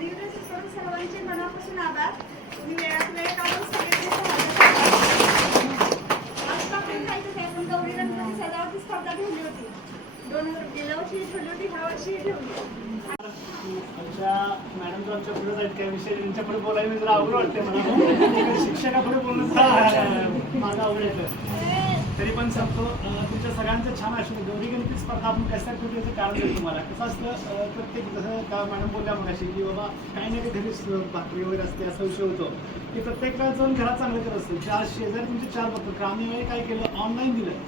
सर्वांचे मनापासून आभार. तुम्ही वेळात वेळ काढून आपण गौरी गणपती सजावटी स्पर्धा होती. दोन गेल्या वर्षी ठेवली होती ह्या वर्षी ठेवली. आमच्या मॅडम तर आमच्या पुढे आहेत विषय त्यांच्या पुढे बोलायला जरा अवघड वाटते मला. शिक्षकापुढे बोलणं माझं अवघड तरी पण सांगतो तुमच्या सगळ्यांचं छान असतं गौरी गणित स्पर्धा आपण कशा ठेवली याचं कारण तुम्हाला. कसं असतं प्रत्येक जसं का मॅडम बोलल्या मगाशी की बाबा काही ना काही घरी भाकरी वगैरे असते असा विषय होतो. की प्रत्येकाला जाऊन घरात चांगलं करत असतं. चार शेजारी तुमचे चार बघतो आम्ही वेळी काय केलं ऑनलाईन दिलं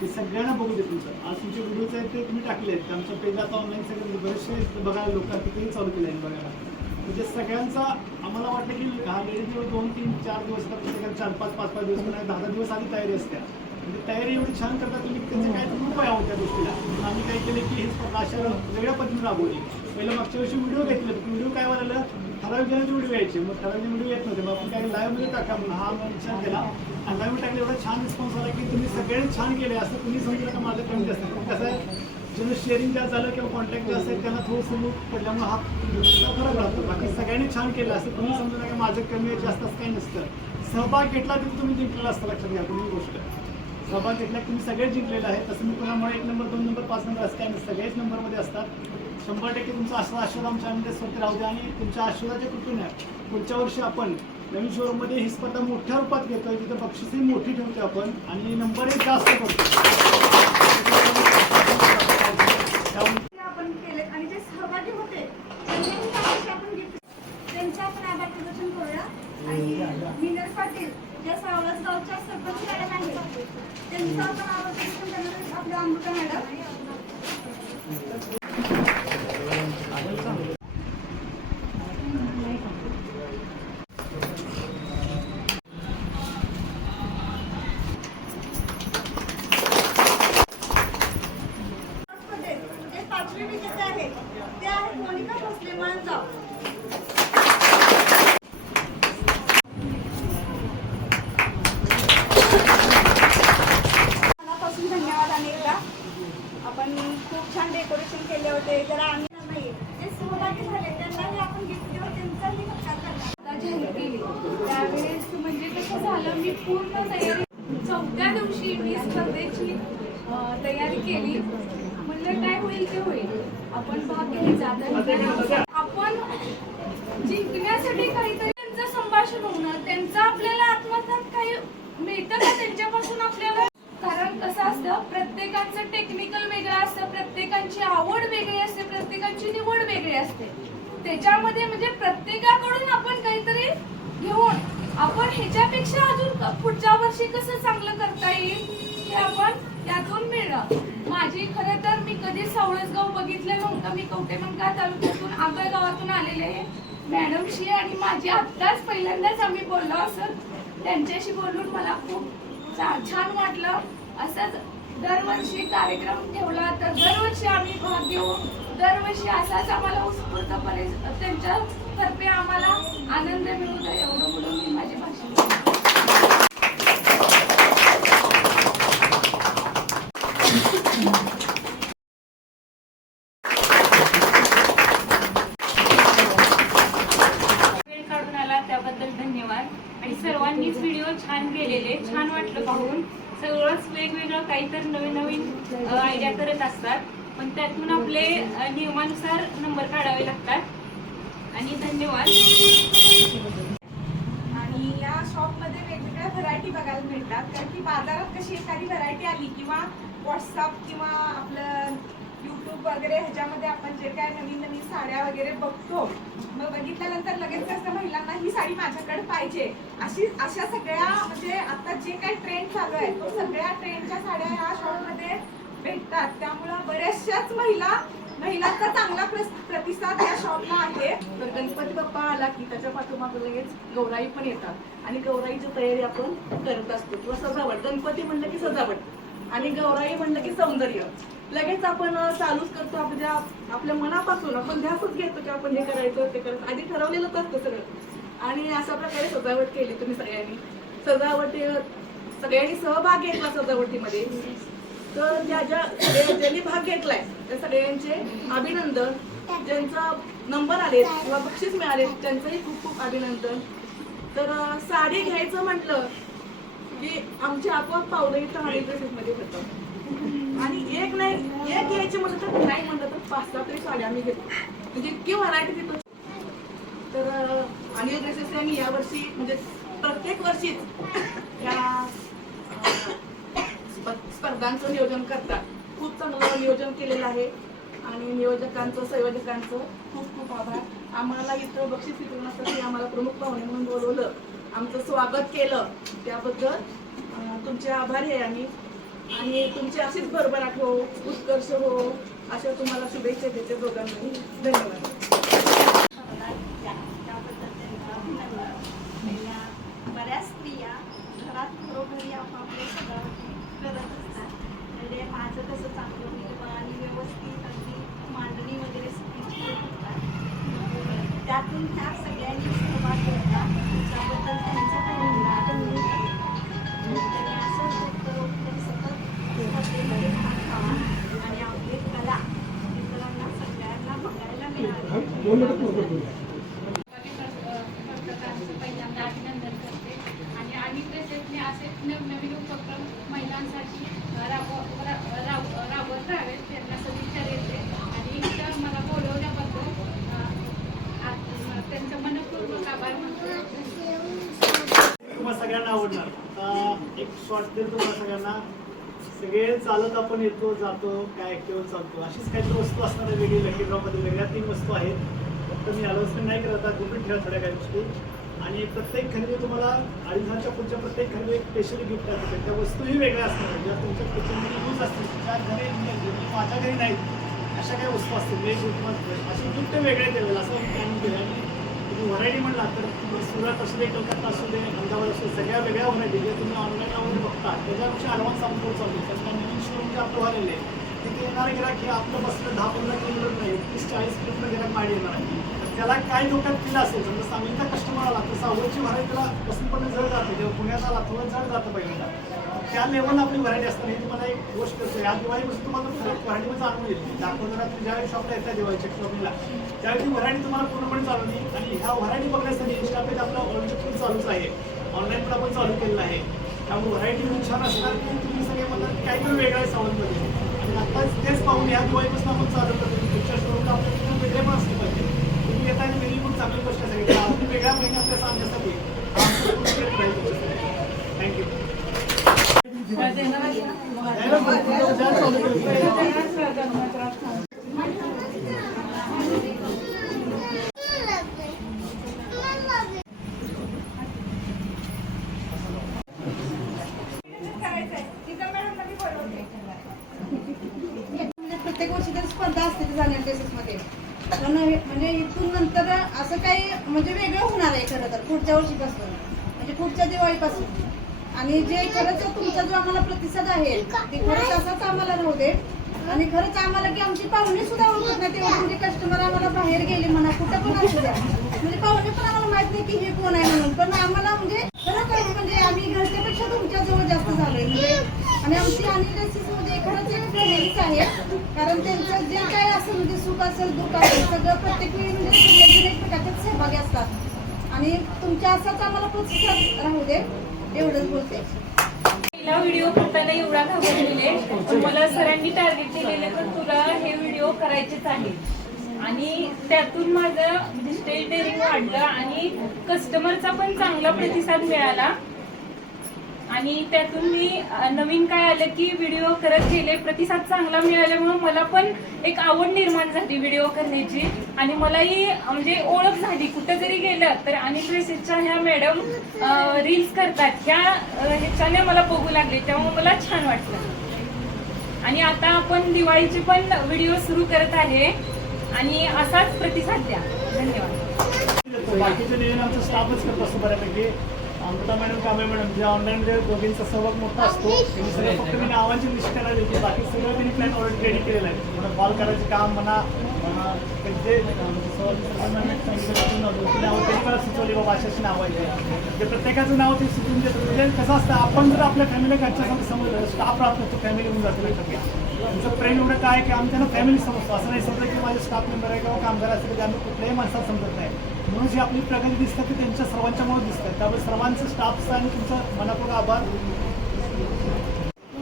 ते सगळ्यांना बघू दे तुमचं. आज तुमचे व्हिडिओज आहेत ते तुम्ही टाकले आहेत. आमच्या पेज आता ऑनलाईन सगळे बरेचसे बघायला लोक तिथेही चालू केलं आहे बघायला. म्हणजे सगळ्यांचा आम्हाला वाटतं की हा लेडीज दोन तीन चार दिवस तर प्रत्येकाला चार पाच पाच पाच दिवस नाही दहा दहा दिवस आधी तयारी असते. म्हणजे तयारी एवढी छान करतात तुम्ही त्याचे काय तर उपाय आहोत त्या गोष्टीला. आम्ही काय केलं की हे स्पर्धा अशा वेगळ्या पद्धतीने राबवली. पहिलं मागच्या वर्षी व्हिडिओ घेतले व्हिडिओ काय वाढलं ठराविक जणांचे व्हिडिओ यायचे. मग ठराविक व्हिडिओ येत नव्हते. मग आपण काय लाईव्हमध्ये टाका म्हणून हा आम्हाला विचार केला. आणि लाईव्ह टाकले एवढा छान रिस्पॉन्स आला की तुम्ही सगळ्यांनी छान केले असं तुम्ही समजलं का माझं कमी जास्त? पण कसं आहे ज्यांना शेअरिंग जास्त झालं किंवा कॉन्टॅक्ट जास्त आहे त्यांना थोडं समोर पडल्यामुळे हा फरक राहतो. बाकी सगळ्यांनी छान केलं असं तुम्ही समजलं का माझं कमी आहे जास्त असं काही नसतं. सहभाग घेतला तरी तुम्ही जिंकलेला असतं लक्षात घ्या तुम्ही गोष्ट. सहभाग घेतला की तुम्ही सगळेच जिंकलेलं आहे तसं मी कोणामुळे एक नंबर दोन नंबर पाच नंबर असं काही नसतं सगळेच नंबरमध्ये असतात. शंभर टक्के तुमचा आशीर्वाद आशीर्वाद आमच्या आनंद स्वतः राहू द्या आणि तुमच्या आशीर्वादाच्या कृतीने पुढच्या वर्षी आपण नवीन शोरूममध्ये ही स्पर्धा मोठ्या रूपात घेतोय. तिथं बक्षीसही मोठी ठेवतो आपण आणि नंबरही जास्त करतो आपण आणि त्यांचं आभार प्रदर्शन करूया. आणि मिनल पाटील ज्या सावळस गावच्या सरपंच मॅडम आहेत त्यांचा आपण आवाज प्रदर्शन आपल्या अमृता मॅडम स्पर्धेत जे पाचवे विजेते आहेत ते आहेत मोनिका भोसले माणगाव मनापासून धन्यवाद अनेकदा आपण खूप छान डेकोरेशन केले होते जरा आम्ही नाही. जे सहभागी झाले त्यांनाही आपण गिफ्ट देऊ त्यांचाही सत्कार करणार जाहीर केली त्यावेळेस म्हणजे कसं झालं मी पूर्ण तयारी चौथ्या दिवशी मी स्पर्धेची तयारी केली. म्हणलं काय होईल ते होईल. आपण भाग घ्यायचा. आपण जिंकण्यासाठी काहीतरी त्यांचं संभाषण होणं त्यांचं आपल्याला आत्मसात काही मिळतं का त्यांच्यापासून आपल्याला कारण कसं असतं प्रत्येकाचं टेक्निकल वेगळं असतं प्रत्येकाची आवड वेगळी असते प्रत्येकाची निवड वेगळी असते त्याच्यामध्ये म्हणजे प्रत्येकाकडून आपण काहीतरी घेऊन आपण ह्याच्यापेक्षा अजून पुढच्या वर्षी कसं चांगलं करता येईल हे आपण त्यातून मिळणं माझी खरं तर मी कधी सवळसगाव बघितलं नव्हतं. मी कवटेमंका तालुक्यातून आंबळ गावातून आलेले आहे. मॅडमशी आणि माझी आत्ताच पहिल्यांदाच आम्ही बोललो असत त्यांच्याशी बोलून मला खूप छान वाटलं. असंच दरवर्षी कार्यक्रम ठेवला तर दरवर्षी आम्ही भाग घेऊ दरवर्षी असाच आम्हाला उत्स्फूर्तपणे त्यांच्यातर्फे आम्हाला आनंद मिळू दे एवढं बोलून मी माझी भाषण वेळ काढून आला त्याबद्दल धन्यवाद. आणि सर्वांनीच व्हिडिओ छान केलेले छान वाटलं पाहून. सगळंच वेगवेगळं काहीतरी नवीन नवीन आयडिया करत असतात. पण त्यातून आपले नियमानुसार नंबर काढावे लागतात. आणि धन्यवाद. आणि या शॉपमध्ये वेगवेगळ्या व्हरायटी बघायला मिळतात. कारण की बाजारात कशी एखादी व्हरायटी आली किंवा व्हॉट्सअप किंवा आपलं युट्यूब वगैरे ह्याच्यामध्ये आपण जे काय नवीन नवीन साड्या वगैरे बघतो मग बघितल्यानंतर लगेच कसं महिलांना ही साडी माझ्याकडे पाहिजे. अशी अशा सगळ्या म्हणजे आता जे काही ट्रेंड चालू आहे तो सगळ्या ट्रेंडच्या साड्या ह्या शॉपमध्ये भेटतात. त्यामुळं बऱ्याचशाच महिला महिलांचा चांगला प्रतिसाद या शॉपला आहे. तर गणपती बाप्पा आला की त्याच्या पाठोमागे लगेच गौराई पण येतात. आणि गौराईची तयारी आपण करत असतो. किंवा सजावट. गणपती म्हणलं की सजावट. आणि गौराई म्हणलं की सौंदर्य. लगेच आपण चालूच करतो आपल्या आपल्या मनापासून. आपण ध्यासच घेतो की आपण हे करायचं ते करायचं. आधी ठरवलेलंच असतं सगळं. आणि अशा प्रकारे सजावट केली तुम्ही सगळ्यांनी. सजावटी सगळ्यांनी सहभाग घेतला सजावटीमध्ये. तर ज्या ज्या ज्यांनी भाग घेतलाय त्या सगळ्यांचे अभिनंदन. ज्यांचा नंबर आले किंवा बक्षीस मिळाले त्यांचंही खूप खूप अभिनंदन. तर साडी घ्यायचं म्हटलं की आमची आपोआप पावलं इथं हनी ड्रेसेसमध्ये होतं. आणि एक नाही एक घ्यायची म्हटलं तर नाही म्हणलं तर पाच सहा तरी साड्या आम्ही घेतो. म्हणजे इतकी व्हरायटी तिथं तर आणि ड्रेसेस आम्ही यावर्षी म्हणजे प्रत्येक वर्षीच या स्पर्धांचं नियोजन करतात. खूप चांगलं नियोजन केलेलं आहे. आणि नियोजकांचं संयोजकांचं खूप खूप आभार. आम्हाला इथं बक्षीस वितरणासाठी आम्हाला प्रमुख पाहुणे म्हणून बोलवलं. आमचं स्वागत केलं. त्याबद्दल तुमचे आभारी आहे आम्ही. आणि तुमची अशीच भरभराट हो उत्कर्ष हो अशा तुम्हाला शुभेच्छा देते दोघांनाही धन्यवाद. त्याबद्दल त्यांना अभिनंदन पहिल्या बऱ्याच स्त्रिया घरात घरोघरी आपापले सजावटी करत असतात म्हणजे माझं कसं चांगलं होईल आणि व्यवस्थित अगदी मांडणी वगैरे सगळी होत त्यातून त्या सगळ्यांनी सहभाग घेतला. तसेच नवनवीन उपक्रम महिलांसाठी राबव राब- राबवत राहावेत त्यांना सदिच्छा देते. आणि इथं मला बोलवल्याबद्दल अं, त्यांचं मनपूर्वक आभार मानतो. तुम्हाला सगळ्यांना आवडणार. एक शॉर्ट देतो तुम्हाला सगळ्यांना. सगळे चालत आपण येतो जातो काय ऍक्टिव्ह चालतो. अशीच काहीतरी वस्तू असणार वेगळी लकी ड्रॉमध्ये वेगळ्या तीन वस्तू आहेत. फक्त मी अलोसमेंट नाही करत आता गुपित ठेवा थोड्या काही गोष्टी. आणि प्रत्येक खरेदी तुम्हाला अडीच हजारच्या पुढच्या प्रत्येक खरेदी एक स्पेशली गिफ्ट असते त्या वस्तूही वेगळ्या असतात. ज्या तुमच्या किचनमध्ये यूज असतील त्या घरी म्हणजे माझ्या घरी नाहीत अशा काही वस्तू असतील वेगवेगळ्या असे गिफ्ट वेगळे दिलेलं असं प्लॅन केलं आणि तुम्ही व्हरायटी म्हणला तर सुरत असू दे कलकत्ता असू दे अहमदाबाद असू दे सगळ्या वेगळ्या व्हरायटी जे तुम्ही ऑनलाईनवर बघता त्याच्यापेक्षा ॲडव्हान्स आपण पोहोच चालू त्याच्या नवीन शोरूम जे आपलं आलेले आहे तिथे येणारे गिराक हे आपलं बसलं दहा पंधरा किलोमीटर नाही तीस चाळीस किलोमीटर गिराक मागे येणार आहे त्याला काय डोक्यात केलं असेल? समजा सांगलीचा कस्टमर आला तर सावरची व्हरायटी त्याला बसूनपणे जड जाते. जेव्हा पुण्यात आला थोडं जड जातं पहिल्यांदा. त्या लेवलला आपली व्हरायटी असते. हे तुम्हाला एक गोष्ट असते या दिवाळीपासून तुम्हाला फरक व्हरायटीमध्ये जाणून येईल. दाखवताना तुम्ही ज्यावेळी शॉपला येतात दिवाळीच्या शॉपिंगला त्यावेळी ती व्हरायटी तुम्हाला पूर्णपणे चालवली आणि ह्या व्हरायटी बघण्यासाठी इंस्टा पेज आपला ऑनलाईन चालूच आहे. ऑनलाईन पण आपण चालू केलेलं आहे. त्यामुळे व्हरायटी छान असणार की तुम्ही सगळे म्हणतात काहीतरी वेगळं आहे सावंतमध्ये. आणि आत्ताच तेच पाहून ह्या दिवाळीपासून आपण चालू करतो की पुढच्या शोरूमला आपल्या तिथून वेगळे पण असले पाहिजे तुम्ही येता आणि वेगळी खूप चांगली गोष्ट आहे की आपली वेगळ्या महिन्यात आपल्या सांगण्यासाठी थँक्यू करायचंय तिथं मॅडममध्ये बोलवते म्हणजे प्रत्येक वर्षी तरी स्पर्धा जाणार ड्रेसेसमध्ये पण म्हणजे इथून नंतर असं काही म्हणजे वेगळं होणार आहे खरं तर पुढच्या वर्षीपासून. म्हणजे पुढच्या दिवाळीपासून. आणि जे खरंच तुमचा जो आम्हाला प्रतिसाद आहे ते खरंच असाच आम्हाला राहू दे. आणि खरंच आम्हाला की आमची पाहुणे सुद्धा ओळखत नाही तेवढे म्हणजे कस्टमर आम्हाला बाहेर गेले म्हणा कुठं पण असू द्या. म्हणजे पाहुणे पण आम्हाला माहीत नाही की हे कोण आहे म्हणून. पण आम्हाला म्हणजे खरं म्हणजे आम्ही घरच्यापेक्षा तुमच्या जवळ जास्त झालोय. म्हणजे आणि आमची आणि म्हणजे खरंच एक फॅमिलीच आहे. कारण त्यांचं जे काय असेल म्हणजे सुख असेल दुःख असेल सगळं प्रत्येक वेळी म्हणजे सगळेजण सहभागी असतात. आणि तुमच्या असाच आम्हाला प्रतिसाद राहू दे. एवढंच बोलते. पहिला व्हिडिओ करताना एवढा घाबरलेले पण मला सरांनी टार्गेट दिलेलं तर तुला हे व्हिडिओ करायचेच आहे. आणि त्यातून माझं डिजिटल स्टेज डेअरिंग वाढलं आणि कस्टमरचा पण चांगला प्रतिसाद मिळाला. आणि त्यातून मी नवीन काय आलं की व्हिडिओ करत गेले. प्रतिसाद चांगला मिळाल्यामुळे मला पण एक आवड निर्माण झाली व्हिडिओ करण्याची. आणि मलाही म्हणजे ओळख झाली. कुठं जरी गेलं तर आणि ड्रेसेसच्या ह्या मॅडम रील्स करतात. ह्या ह्याच्याने मला बघू लागले. त्यामुळे मला छान वाटलं. आणि आता आपण दिवाळीचे पण व्हिडिओ सुरू करत आहे. आणि असाच प्रतिसाद द्या. धन्यवाद. बाकीचे नियोजन आमचं स्टाफच करत असतो बऱ्यापैकी. अमृता मॅडम कांबळे मॅडम जे ऑनलाईन मध्ये दोघींचा सहभाग मोठा असतो त्यांनी सगळं फक्त मी नावांची लिस्ट त्याला देते बाकी सगळं त्यांनी प्लॅन ऑलरेडी रेडी केलेलं आहे. म्हणून कॉल करायचं काम म्हणा नाव त्यांनी मला सुचवली बाबा अशाची नाव आहे. ते प्रत्येकाचं नाव ते सुचवून देतात. म्हणजे कसं असतं आपण जर आपल्या फॅमिली घरच्या समोर स्टाफ राहत नसतो फॅमिली होऊन जातो त्यांचं प्रेम एवढं काय की आम्ही त्यांना फॅमिली समजतो. असं नाही समजतं की माझे स्टाफ मेंबर आहे किंवा कामगार असेल आम्ही कुठल्याही माणसाला समजत नाही. म्हणून जी आपली प्रगती दिसते ती त्यांच्या सर्वांच्यामुळे दिसते. त्यामुळे सर्वांचं स्टाफचं आणि तुमचं मनापूर्वक आभार.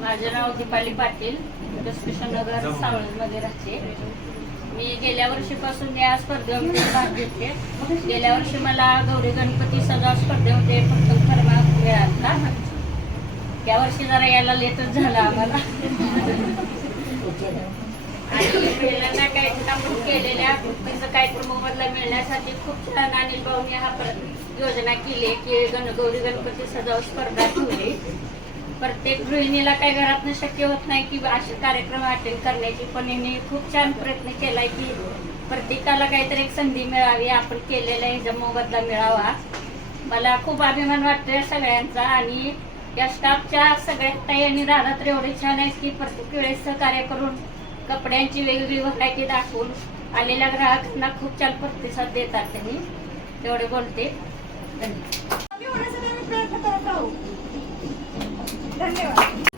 माझं नाव दीपाली पाटील. नगर सावळमध्ये राहते. मी गेल्या वर्षीपासून या स्पर्धेमध्ये भाग घेते गेल्या वर्षी मला गौरी गणपती सजाव स्पर्धेमध्ये फक्त क्रमांक मिळाला. या वर्षी जरा यायला लेटच झाला आम्हाला. केलेल्या म्हणजे काहीतरी मोबदला मिळण्यासाठी खूप छान अनिल भाऊनी हा योजना केली की गणगौरी गणपती सजाव स्पर्धा ठेवली. प्रत्येक गृहिणीला काही घरातनं शक्य होत नाही की असे कार्यक्रम अटेंड करण्याची पण यांनी खूप छान प्रयत्न केलाय की प्रत्येकाला काहीतरी एक संधी मिळावी आपण केलेल्या ह्याचा मोबदला मिळावा. मला खूप अभिमान वाटतोय सगळ्यांचा आणि या स्टाफच्या सगळ्यात ताई आणि राधा एवढे छान आहेत की प्रत्येक वेळेस सहकार्य करून कपड्यांची वेगवेगळी व्हरायटी दाखवून आलेल्या ग्राहकांना खूप छान प्रतिसाद देतात त्यांनी. तेवढे बोलते. धन्यवाद. धन्यवाद.